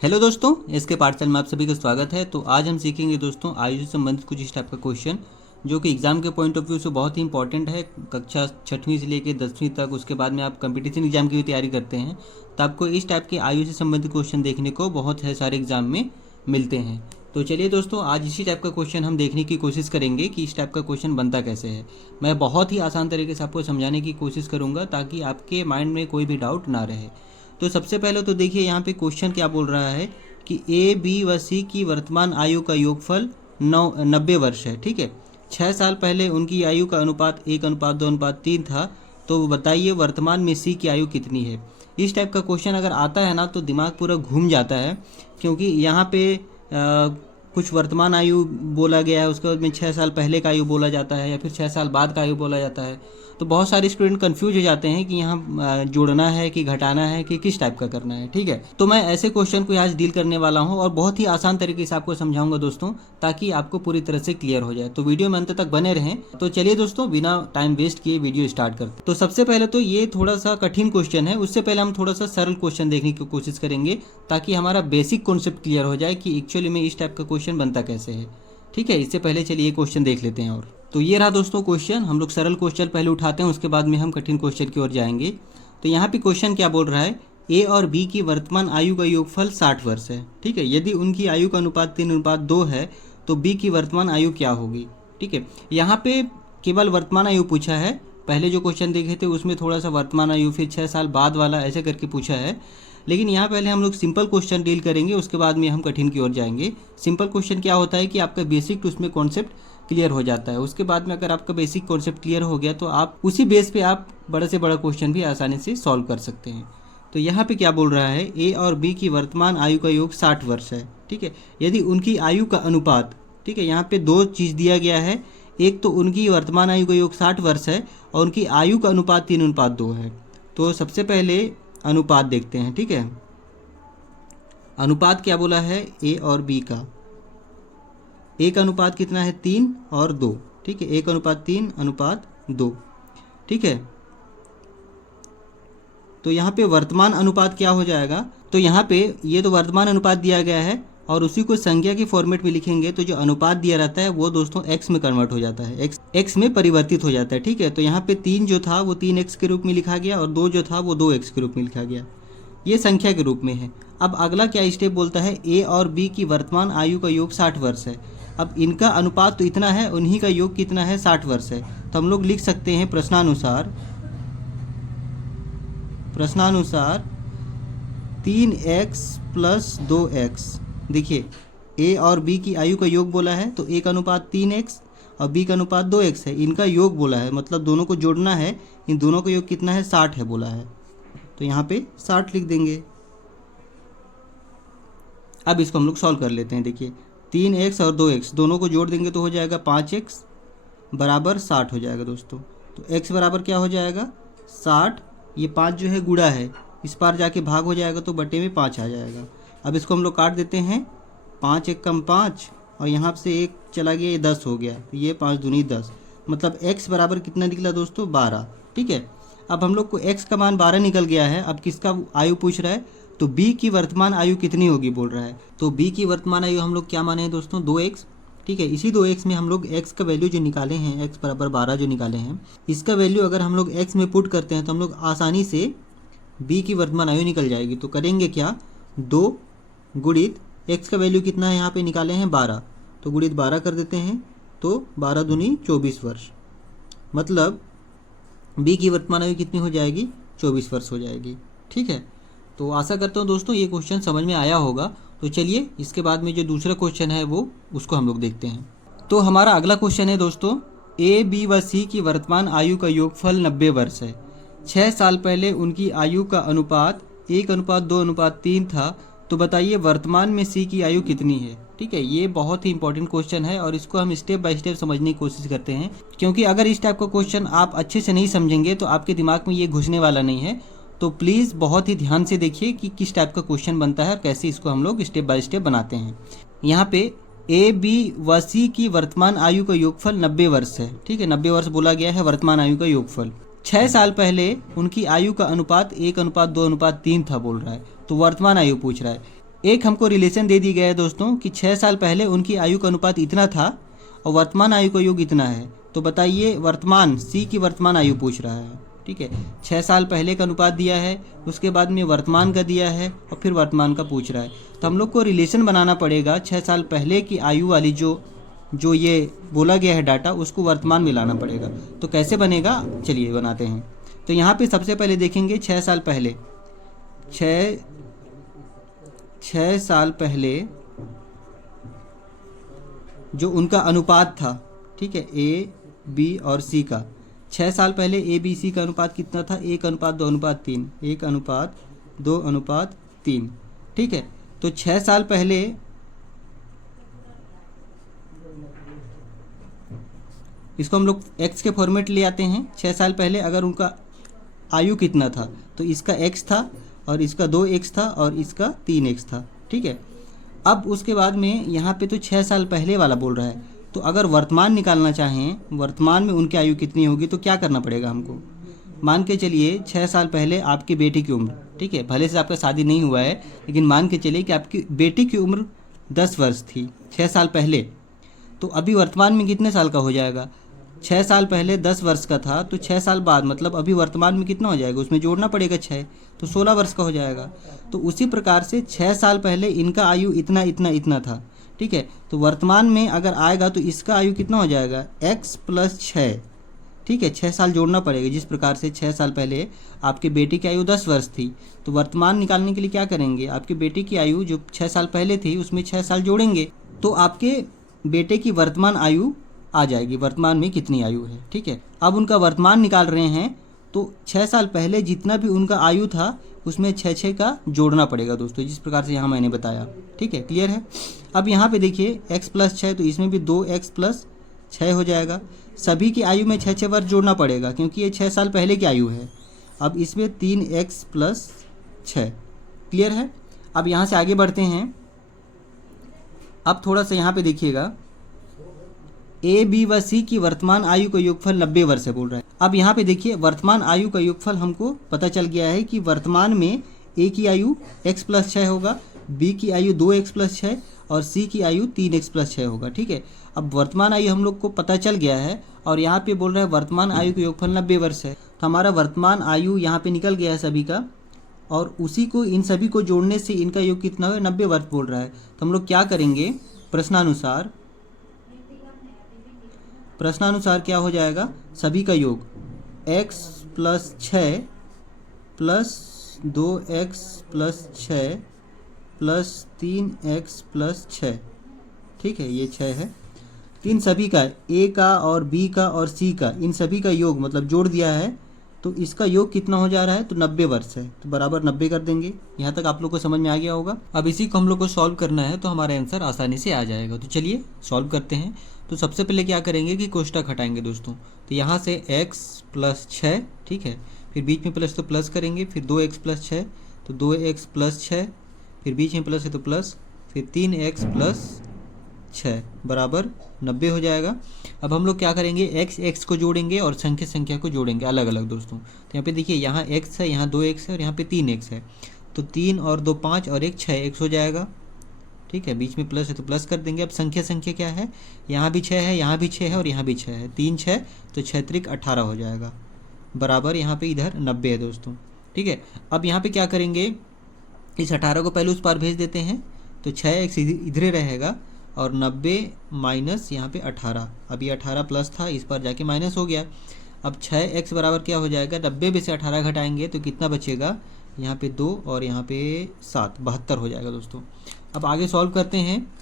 Hello दोस्तों, इसके पाठशाला में आप सभी का स्वागत है। तो आज हम सीखेंगे दोस्तों आयु से संबंधित कुछ इस टाइप का क्वेश्चन जो कि एग्जाम के पॉइंट ऑफ व्यू से बहुत ही इंपॉर्टेंट है। कक्षा 6वीं से लेकर 10वीं तक, उसके बाद में आप कंपटीशन एग्जाम की भी तैयारी करते हैं तो आपको इस टाइप के आयु से संबंधित क्वेश्चन देखने को बहुत है सारे एग्जाम में मिलते हैं। तो चलिए दोस्तों, आज इसी टाइप का क्वेश्चन हम देखने की कोशिश करेंगे कि इस टाइप का क्वेश्चन बनता कैसे है। मैं बहुत ही आसान तरीके से आपको समझाने की कोशिश करूँगा ताकि आपके माइंड में कोई भी डाउट ना रहे। तो सबसे पहले तो देखिए यहाँ पे क्वेश्चन क्या बोल रहा है कि ए बी व सी की वर्तमान आयु का योगफल 90 वर्ष है। ठीक है, 6 साल पहले उनकी आयु का अनुपात 1:2:3 था। तो बताइए वर्तमान में सी की आयु कितनी है। इस टाइप का क्वेश्चन अगर आता है ना तो दिमाग पूरा घूम जाता है, क्योंकि यहाँ पे कुछ वर्तमान आयु बोला गया है, उसके बाद में 6 साल पहले का आयु बोला जाता है या फिर 6 साल बाद का आयु बोला जाता है। तो बहुत सारे स्टूडेंट कंफ्यूज हो जाते हैं कि यहाँ जोड़ना है कि घटाना है कि किस टाइप का करना है। ठीक है, तो मैं ऐसे क्वेश्चन को आज डील करने वाला हूँ और बहुत ही आसान तरीके से आपको समझाऊंगा दोस्तों, ताकि आपको पूरी तरह से क्लियर हो जाए। तो वीडियो में अंत तक बने रहें। तो चलिए दोस्तों, बिना टाइम वेस्ट किए वीडियो स्टार्ट करते हैं। तो सबसे पहले तो ये थोड़ा सा कठिन क्वेश्चन है, उससे पहले हम थोड़ा सा सरल क्वेश्चन देखने की कोशिश करेंगे ताकि हमारा बेसिक कॉन्सेप्ट क्लियर हो जाए कि एक्चुअली में इस टाइप का क्वेश्चन बनता कैसे है। ठीक है, इससे पहले चलिए क्वेश्चन देख लेते हैं। और तो ये रहा दोस्तों क्वेश्चन। हम लोग सरल क्वेश्चन पहले उठाते हैं, उसके बाद में हम कठिन क्वेश्चन की ओर जाएंगे। तो यहाँ पे क्वेश्चन क्या बोल रहा है, ए और बी की वर्तमान आयु का योगफल 60 वर्ष है। ठीक है, यदि उनकी आयु का अनुपात 3:2 है तो बी की वर्तमान आयु क्या होगी। ठीक है, यहाँ पे केवल वर्तमान आयु पूछा है। पहले जो क्वेश्चन देखे थे उसमें थोड़ा सा वर्तमान आयु, फिर 6 साल बाद वाला ऐसे करके पूछा है। लेकिन यहाँ पहले हम लोग सिंपल क्वेश्चन डील करेंगे, उसके बाद में हम कठिन की ओर जाएंगे। सिंपल क्वेश्चन क्या होता है कि आपका बेसिक टू उसमें कॉन्सेप्ट क्लियर हो जाता है। उसके बाद में अगर आपका बेसिक कॉन्सेप्ट क्लियर हो गया तो आप उसी बेस पे आप बड़े से बड़ा क्वेश्चन भी आसानी से सॉल्व कर सकते हैं। तो यहाँ पे क्या बोल रहा है, ए और बी की वर्तमान आयु का योग 60 वर्ष है। ठीक है, यदि उनकी आयु का अनुपात, ठीक है, यहाँ पे दो चीज़ दिया गया है। एक तो उनकी वर्तमान आयु का योग 60 वर्ष है और उनकी आयु का अनुपात 3:2 है। तो सबसे पहले अनुपात देखते हैं। ठीक है, अनुपात क्या बोला है ए और बी का। ए का अनुपात कितना है, 3 और 2। ठीक है, 1:3:2। ठीक है, तो यहाँ पे वर्तमान अनुपात क्या हो जाएगा, तो यहाँ पे ये तो वर्तमान अनुपात दिया गया है और उसी को संख्या के फॉर्मेट में लिखेंगे तो जो अनुपात दिया रहता है वो दोस्तों एक्स में कन्वर्ट हो जाता है, एक्स में परिवर्तित हो जाता है। ठीक है, तो यहाँ पे 3 जो था वो 3x के रूप में लिखा गया और 2 जो था वो 2x के रूप में लिखा गया। ये संख्या के रूप में है। अब अगला क्या स्टेप बोलता है, ए और बी की वर्तमान आयु का योग 60 वर्ष है। अब इनका अनुपात तो इतना है, उन्हीं का योग कितना है, 60 वर्ष है। तो हम लोग लिख सकते हैं प्रश्नानुसार 3x + 2x। देखिए, ए और बी की आयु का योग बोला है तो ए का अनुपात 3x और बी का अनुपात 2x है। इनका योग बोला है, मतलब दोनों को जोड़ना है। इन दोनों का योग कितना है, 60 है बोला है। तो यहाँ पे 60 लिख देंगे। अब इसको हम लोग सॉल्व कर लेते हैं। देखिए, 3x और 2x दोनों को जोड़ देंगे तो हो जाएगा 5x बराबर 60 हो जाएगा दोस्तों। तो x बराबर क्या हो जाएगा, 60। ये 5 जो है गुणा है, इस पार जाके भाग हो जाएगा तो बटे में 5 आ जाएगा। अब इसको हम लोग काट देते हैं। 5 × 5 और यहाँ से 1 चला गया, ये 10 हो गया। तो ये 5 दूनी 10, मतलब x बराबर कितना निकला दोस्तों, 12। ठीक है, अब हम लोग को x का मान 12 निकल गया है। अब किसका आयु पूछ रहा है, तो b की वर्तमान आयु कितनी होगी बोल रहा है। तो b की वर्तमान आयु हम लोग क्या माने हैं दोस्तों, 2x। ठीक है, इसी 2x में हम लोग x का वैल्यू जो निकाले हैं, x बराबर 12 जो निकाले हैं, इसका वैल्यू अगर हम लोग x में पुट करते हैं तो हम लोग आसानी से b की वर्तमान आयु निकल जाएगी। तो करेंगे क्या, 2 गुणित x का वैल्यू कितना है यहाँ पे निकाले हैं 12, तो गुणित 12 कर देते हैं। तो 12 दूनी 24 वर्ष, मतलब b की वर्तमान आयु कितनी हो जाएगी, 24 वर्ष हो जाएगी। ठीक है, तो आशा करता हूँ दोस्तों ये क्वेश्चन समझ में आया होगा। तो चलिए इसके बाद में जो दूसरा क्वेश्चन है वो उसको हम लोग देखते हैं। तो हमारा अगला क्वेश्चन है दोस्तों, ए बी व सी की वर्तमान आयु का योगफल 90 वर्ष है। 6 साल पहले उनकी आयु का अनुपात 1:2:3 था। तो बताइए वर्तमान में सी की आयु कितनी है। ठीक है, ये बहुत ही इंपॉर्टेंट क्वेश्चन है और इसको हम स्टेप बाय स्टेप समझने की कोशिश करते हैं, क्योंकि अगर इस टाइप का क्वेश्चन आप अच्छे से नहीं समझेंगे तो आपके दिमाग में ये घुसने वाला नहीं है। तो प्लीज़ बहुत ही ध्यान से देखिए कि किस टाइप का क्वेश्चन बनता है और कैसे इसको हम लोग स्टेप बाय स्टेप बनाते हैं। यहाँ पे ए बी व सी की वर्तमान आयु का योगफल 90 वर्ष है। ठीक है, 90 वर्ष बोला गया है वर्तमान आयु का योगफल। 6 साल पहले उनकी आयु का अनुपात 1:2:3 था बोल रहा है। तो वर्तमान आयु पूछ रहा है। एक हमको रिलेशन दे दी गया है दोस्तों कि 6 साल पहले उनकी आयु का अनुपात इतना था और वर्तमान आयु का योग इतना है। तो बताइए वर्तमान सी की वर्तमान आयु पूछ रहा है। ठीक है, 6 साल पहले का अनुपात दिया है, उसके बाद में वर्तमान का दिया है और फिर वर्तमान का पूछ रहा है। तो हम लोग को रिलेशन बनाना पड़ेगा 6 साल पहले की आयु वाली जो ये बोला गया है डाटा, उसको वर्तमान में लाना पड़ेगा। तो कैसे बनेगा, चलिए बनाते हैं। तो यहाँ पे सबसे पहले देखेंगे 6 साल पहले, 6 साल पहले जो उनका अनुपात था, ठीक है, ए बी और सी का। 6 साल पहले ए बी सी का अनुपात कितना था, 1:2:3, 1:2:3। ठीक है, तो 6 साल पहले इसको हम लोग एक्स के फॉर्मेट ले आते हैं। 6 साल पहले अगर उनका आयु कितना था तो इसका एक्स था और इसका 2x था और इसका 3x था। ठीक है, अब उसके बाद में यहाँ पे तो 6 साल पहले वाला बोल रहा है। तो अगर वर्तमान निकालना चाहें, वर्तमान में उनकी आयु कितनी होगी, तो क्या करना पड़ेगा हमको। मान के चलिए 6 साल पहले आपकी बेटी की उम्र, ठीक है, भले से आपका शादी नहीं हुआ है, लेकिन मान के चलिए कि आपकी बेटी की उम्र 10 वर्ष थी 6 साल पहले। तो अभी वर्तमान में कितने साल का हो जाएगा, 6 साल पहले 10 वर्ष का था, तो 6 साल बाद मतलब अभी वर्तमान में कितना हो जाएगा, उसमें जोड़ना पड़ेगा 6, तो 16 वर्ष का हो जाएगा। तो उसी प्रकार से 6 साल पहले इनका आयु इतना इतना इतना था। ठीक है, तो वर्तमान में अगर आएगा तो इसका आयु कितना हो जाएगा, x + 6। ठीक है, 6 साल जोड़ना पड़ेगा। जिस प्रकार से 6 साल पहले आपकी बेटी की आयु 10 वर्ष थी, तो वर्तमान निकालने के लिए क्या करेंगे, आपकी बेटी की आयु जो 6 साल पहले थी उसमें 6 साल जोड़ेंगे, तो आपके बेटे की वर्तमान आयु आ जाएगी, वर्तमान में कितनी आयु है। ठीक है, अब उनका वर्तमान निकाल रहे हैं, तो 6 साल पहले जितना भी उनका आयु था उसमें 6 का जोड़ना पड़ेगा दोस्तों, जिस प्रकार से यहाँ मैंने बताया। ठीक है, क्लियर है। अब यहाँ पे देखिए x + 6, तो इसमें भी 2x + 6 हो जाएगा। सभी की आयु में 6 वर्ष जोड़ना पड़ेगा क्योंकि ये 6 साल पहले की आयु है। अब इसमें 3x + 6, क्लियर है। अब यहाँ से आगे बढ़ते हैं। अब थोड़ा सा यहाँ पे देखिएगा, ए बी व सी की वर्तमान आयु का योगफल 90 वर्ष है बोल रहा है। अब यहाँ पे देखिए वर्तमान आयु का योगफल हमको पता चल गया है कि वर्तमान में ए की आयु x + 6 होगा, बी की आयु 2x + 6 और सी की आयु 3x + 6 होगा। ठीक है, अब वर्तमान आयु हम लोग को पता चल गया है और यहाँ पे बोल रहा है वर्तमान आयु का योगफल 90 वर्ष है। तो हमारा वर्तमान आयु यहाँ पे निकल गया है सभी का, और उसी को इन सभी को जोड़ने से इनका योग कितना है, 90 वर्ष बोल रहा है। तो हम लोग क्या करेंगे, प्रश्नानुसार क्या हो जाएगा, सभी का योग x + 6 + 2x + 6 + 3x + 6। ठीक है, ये 6 है। तो इन सभी का, ए का और बी का और सी का, इन सभी का योग मतलब जोड़ दिया है, तो इसका योग कितना हो जा रहा है, तो 90 वर्ष है। तो बराबर 90 कर देंगे। यहाँ तक आप लोग को समझ में आ गया होगा। अब इसी को हम लोग को सॉल्व करना है तो हमारा आंसर आसानी से आ जाएगा। तो चलिए सॉल्व करते हैं। तो सबसे पहले क्या करेंगे कि कोष्टक हटाएंगे दोस्तों। तो यहाँ से x + 6, ठीक है, फिर बीच में प्लस तो प्लस करेंगे, फिर 2x + 6, तो 2x + 6, फिर बीच में प्लस है तो प्लस, फिर 3x + 6 बराबर 90 हो जाएगा। अब हम लोग क्या करेंगे, x को जोड़ेंगे और संख्या को जोड़ेंगे अलग अलग दोस्तों। तो यहाँ पे देखिए, यहाँ x है, यहाँ 2x है और यहाँ पे 3x है। तो 3 और 2 5 और 1 6x हो जाएगा। ठीक है, बीच में प्लस है तो प्लस कर देंगे। अब संख्या क्या है, यहाँ भी 6 है, यहाँ भी 6 है और यहाँ भी 6 है, 3 6, तो 6 त्रिक 18 हो जाएगा बराबर, यहाँ पे इधर 90 है दोस्तों। ठीक है, अब यहाँ पे क्या करेंगे, इस 18 को पहले उस पार भेज देते हैं, तो 6x इधर रहेगा और 90 माइनस यहाँ पे 18। अब ये 18 प्लस था, इस पर जाके माइनस हो गया। अब 6x बराबर क्या हो जाएगा, 90 में से 18 घटाएंगे तो कितना बचेगा, यहाँ पे 2 और यहाँ पे 7, 72 हो जाएगा दोस्तों। अब आगे सॉल्व करते हैं।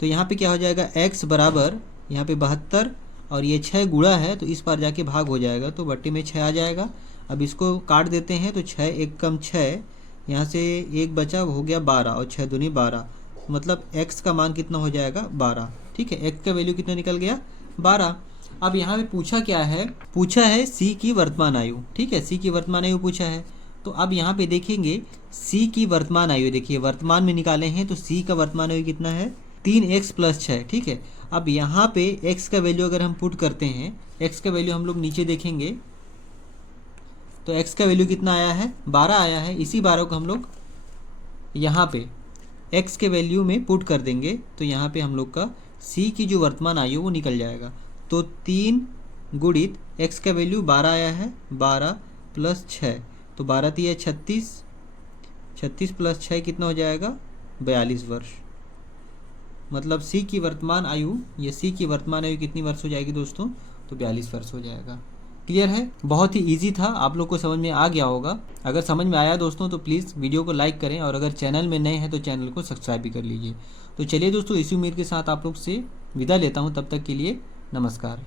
तो यहाँ पे क्या हो जाएगा, x बराबर यहाँ पे 72 और ये 6 गुणा है तो इस पर जाके भाग हो जाएगा, तो बट्टे में 6 आ जाएगा। अब इसको काट देते हैं, तो 6 1 कम 6, यहाँ से 1 बचा, हो गया 12 और 6 दूनी 12, मतलब x का मान कितना हो जाएगा, 12। ठीक है, x का वैल्यू कितना निकल गया, 12। अब यहाँ पे पूछा क्या है, पूछा है c की वर्तमान आयु। ठीक है, c की वर्तमान आयु पूछा है। तो अब यहाँ पे देखेंगे c की वर्तमान आयु, देखिए वर्तमान में निकाले हैं तो c का वर्तमान आयु कितना है, 3x + 6। ठीक है, अब यहाँ पे x का वैल्यू अगर हम पुट करते हैं, x का वैल्यू हम लोग नीचे देखेंगे तो x का वैल्यू कितना आया है, 12 आया है। इसी 12 को हम लोग यहाँ पे x के वैल्यू में पुट कर देंगे तो यहाँ पे हम लोग का c की जो वर्तमान आयु वो निकल जाएगा। तो 3 गुणित x का वैल्यू 12 आया है, 12 प्लस 6, तो 12 3 36, 36 प्लस 6 कितना हो जाएगा 42 वर्ष। मतलब C की वर्तमान आयु, ये C की वर्तमान आयु कितनी वर्ष हो जाएगी दोस्तों, तो 42 वर्ष हो जाएगा। क्लियर है? बहुत ही इजी था, आप लोग को समझ में आ गया होगा। अगर समझ में आया दोस्तों तो प्लीज़ वीडियो को लाइक करें और अगर चैनल में नए हैं तो चैनल को सब्सक्राइब भी कर लीजिए। तो चलिए दोस्तों, इसी उम्मीद के साथ आप लोग से विदा लेता हूँ, तब तक के लिए नमस्कार।